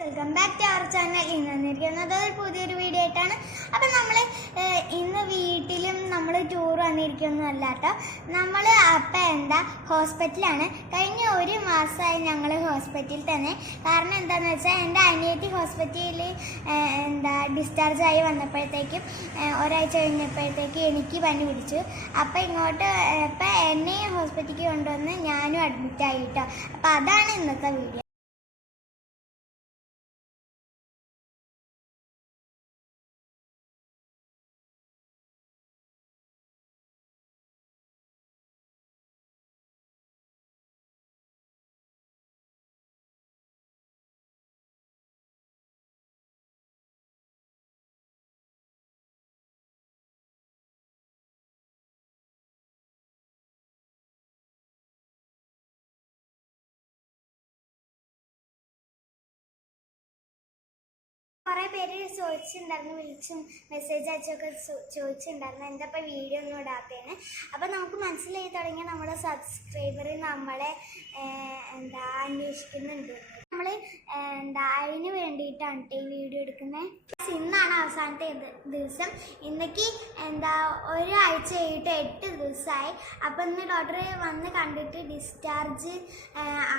Welcome back to our channel ഇന്ന് വന്നിരിക്കുന്നത് പുതിയൊരു വീഡിയോ ആയിട്ടാണ്. അപ്പം നമ്മൾ ഇന്ന് വീട്ടിലും നമ്മൾ ടൂർ വന്നിരിക്കുന്നതല്ല കേട്ടോ നമ്മൾ അപ്പം എന്താ ഹോസ്പിറ്റലാണ് കഴിഞ്ഞ ഒരു മാസമായി ഞങ്ങൾ ഹോസ്പിറ്റലിൽ തന്നെ. കാരണം എന്താണെന്ന് വെച്ചാൽ എന്റെ അനിയത്തി ഹോസ്പിറ്റലിൽ എന്താ ഡിസ്ചാർജ് ആയി വന്നപ്പോഴത്തേക്കും ഒരാഴ്ച കഴിഞ്ഞപ്പോഴത്തേക്കും എനിക്ക് പനി പിടിച്ചു. അപ്പം ഇങ്ങോട്ട് ഇപ്പം എന്നെയും ഹോസ്പിറ്റലിൽ കൊണ്ടുവന്ന് ഞാനും അഡ്മിറ്റ് ആയി കേട്ടോ അപ്പം അതാണ് ഇന്നത്തെ വീഡിയോ കുറെ പേര് ചോദിച്ചിട്ടുണ്ടായിരുന്നു വിളിച്ചും മെസ്സേജ് അയച്ചൊക്കെ ചോദിച്ചിട്ടുണ്ടായിരുന്നു. എന്താ വീഡിയോ ഒന്നും ഇടാത്തേന്ന് അപ്പം നമുക്ക് മനസ്സിലായി തുടങ്ങിയ നമ്മുടെ സബ്സ്ക്രൈബർ നമ്മളെ എന്താ അന്വേഷിക്കുന്നുണ്ട്. നമ്മൾ എന്താ അതിന് വേണ്ടിയിട്ടാണ് ഈ വീഡിയോ എടുക്കുന്നത് ഇന്നാണ് അവസാനത്തെ ദിവസം. ഇന്നേക്ക് എന്താ ഒരാഴ്ച കഴിഞ്ഞിട്ട് എട്ട് ദിവസമായി. അപ്പം ഇന്ന് ഡോക്ടർ വന്ന് കണ്ടിട്ട് ഡിസ്ചാർജ്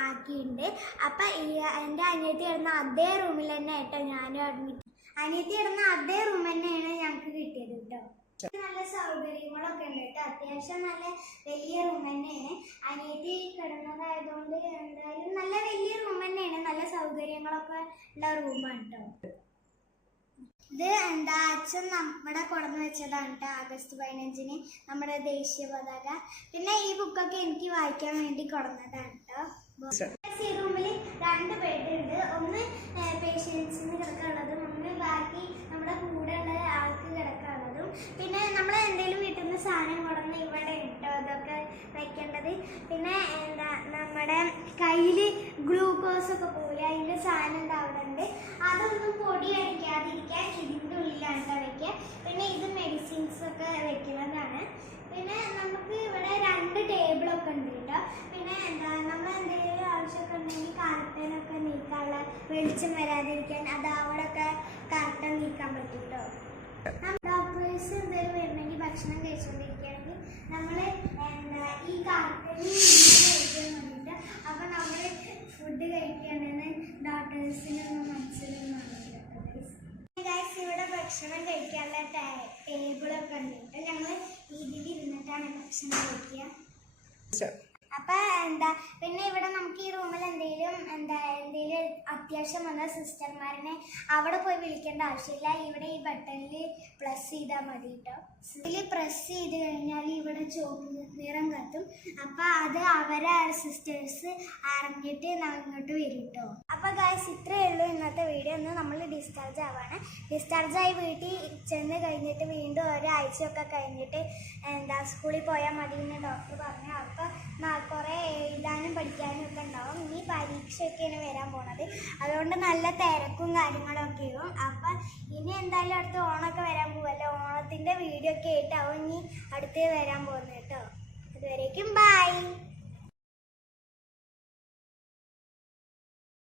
ആക്കിയിട്ടുണ്ട്. അപ്പം ഈ എന്റെ അനിയത്തി കിടന്ന അതേ റൂമിൽ തന്നെ ഏട്ടോ ഞാനും അഡ്മിറ്റ് അനിയത്തി കിടന്ന അതേ റൂം തന്നെയാണ് ഞങ്ങൾക്ക് കിട്ടിയത് കേട്ടോ നല്ല സൗകര്യങ്ങളൊക്കെ ഉണ്ട് കേട്ടോ അത്യാവശ്യം നല്ല വലിയ റൂം തന്നെയാണ്. അനിയത്തി കിടന്നതായതുകൊണ്ട് എന്തായാലും നല്ല വലിയ റൂം തന്നെയാണ്. നല്ല സൗകര്യങ്ങളൊക്കെ ഉള്ള റൂമാണ് കേട്ടോ ഇത് എന്താ അച്ഛൻ നമ്മുടെ കൊടന്ന് വെച്ചതാണ് കേട്ടോ ആഗസ്റ്റ് പതിനഞ്ചിന് നമ്മുടെ ദേശീയ പതാക. പിന്നെ ഈ ബുക്കൊക്കെ എനിക്ക് വായിക്കാൻ വേണ്ടി കൊടന്നതാണ് കേട്ടോ സി റൂമിൽ രണ്ട് ബെഡ് ഉണ്ട് ഒന്ന് പേഷ്യൻസിന് കിടക്കാനുള്ളതും ഒന്ന് ബാക്കി നമ്മുടെ കൂടെ ഉള്ള ആൾക്ക് കിടക്കാനുള്ളതും. പിന്നെ നമ്മൾ എന്തെങ്കിലും വീട്ടിൽ നിന്ന് സാധനം കൊടന്ന് ഇവിടെ ഇട്ടോ അതൊക്കെ വെക്കേണ്ടത്. പിന്നെ എന്താ നമ്മുടെ കയ്യിൽ ഗ്ലൂക്കോസ് ഒക്കെ പോലെ അതിന്റെ സാധനം ഉണ്ട് അതൊന്നും പൊടി അടിക്കാതിരിക്കാൻ ഇതിന്റെ ഉള്ളിലാണ് വയ്ക്കുക പിന്നെ ഇത് മെഡിസിൻസ് ഒക്കെ വെക്കുന്നതാണ്. പിന്നെ നമുക്ക് ഇവിടെ രണ്ട് ടേബിളൊക്കെ ഉണ്ട് കേട്ടോ. പിന്നെ എന്താ നമ്മൾ എന്തെങ്കിലും ആവശ്യമൊക്കെ ഉണ്ടെങ്കിൽ കർട്ടനൊക്കെ നീക്കാനുള്ള വെളിച്ചം വരാതിരിക്കാൻ അത് അവിടെയൊക്കെ കർട്ടൻ നീക്കാൻ പറ്റും കേട്ടോ. ഡോക്ടേഴ്സ് എന്തെങ്കിലും വരണമെങ്കിൽ ഭക്ഷണം കഴിച്ചുകൊണ്ടിരിക്കുകയാണെങ്കിൽ നമ്മൾ എന്താ ഈ കർട്ടനിൽ കഴിക്കാൻ വേണ്ടിയിട്ട് അപ്പം നമ്മൾ ഫുഡ് കഴിക്കുകയാണെന്ന് ഡോക്ടേഴ്സിനൊന്നും മനസ്സിലാവുന്നതാണ് ഗൈസ് ഇവിടെ ഭക്ഷണം കഴിക്കാനുള്ള ടേബിളൊക്കെ ഉണ്ട് കേട്ടോ ഞങ്ങൾ ഇതിൽ ഇരുന്നിട്ടാണ് ഭക്ഷണം കഴിക്കുക അപ്പൊ എന്താ പിന്നെ ഇവിടെ നമുക്ക് ഈ റൂമിൽ എന്തെങ്കിലും എന്താ എന്തെങ്കിലും അത്യാവശ്യം വന്ന സിസ്റ്റർമാരനെ അവിടെ പോയി വിളിക്കേണ്ട ആവശ്യമില്ല. ഇവിടെ ഈ ബട്ടണിൽ പ്ലസ് ചെയ്താൽ മതി കേട്ടോ ഇതിൽ പ്രസ് ചെയ്ത് കഴിഞ്ഞാൽ ഇവിടെ ചുവപ്പ് നിറം കത്തും. അപ്പൊ അത് അവരെ സിസ്റ്റേഴ്സ് അറിഞ്ഞിട്ട് ഇങ്ങോട്ട് വരും കേട്ടോ അപ്പൊ ഗായ്സ് ഇത്രയേ ഉള്ളൂ ഇന്നത്തെ വീഡിയോ ഒന്ന് നമ്മൾ ഡിസ്ചാർജ് ആവാണ്. ഡിസ്ചാർജ് ആയി വീട്ടിൽ ചെന്ന് കഴിഞ്ഞിട്ട് വീണ്ടും ഒരാഴ്ചയൊക്കെ കഴിഞ്ഞിട്ട് എന്താ സ്കൂളിൽ പോയാൽ മതി എന്ന് ഡോക്ടർ പറഞ്ഞു. അപ്പോൾ പഠിക്കാനും ഒക്കെ ഉണ്ടാവും. ഇനി പരീക്ഷയൊക്കെയാണ് വരാൻ പോണത്. അതുകൊണ്ട് നല്ല തിരക്കും കാര്യങ്ങളൊക്കെ ആവും. അപ്പം ഇനി എന്തായാലും അടുത്ത് ഓണമൊക്കെ വരാൻ പോവല്ലോ? ഓണത്തിന്റെ വീഡിയോ ഒക്കെ ആയിട്ടാവും ഇനി അടുത്ത് വരാൻ പോകുന്നത് കേട്ടോ. അതുവരേക്കും ബൈ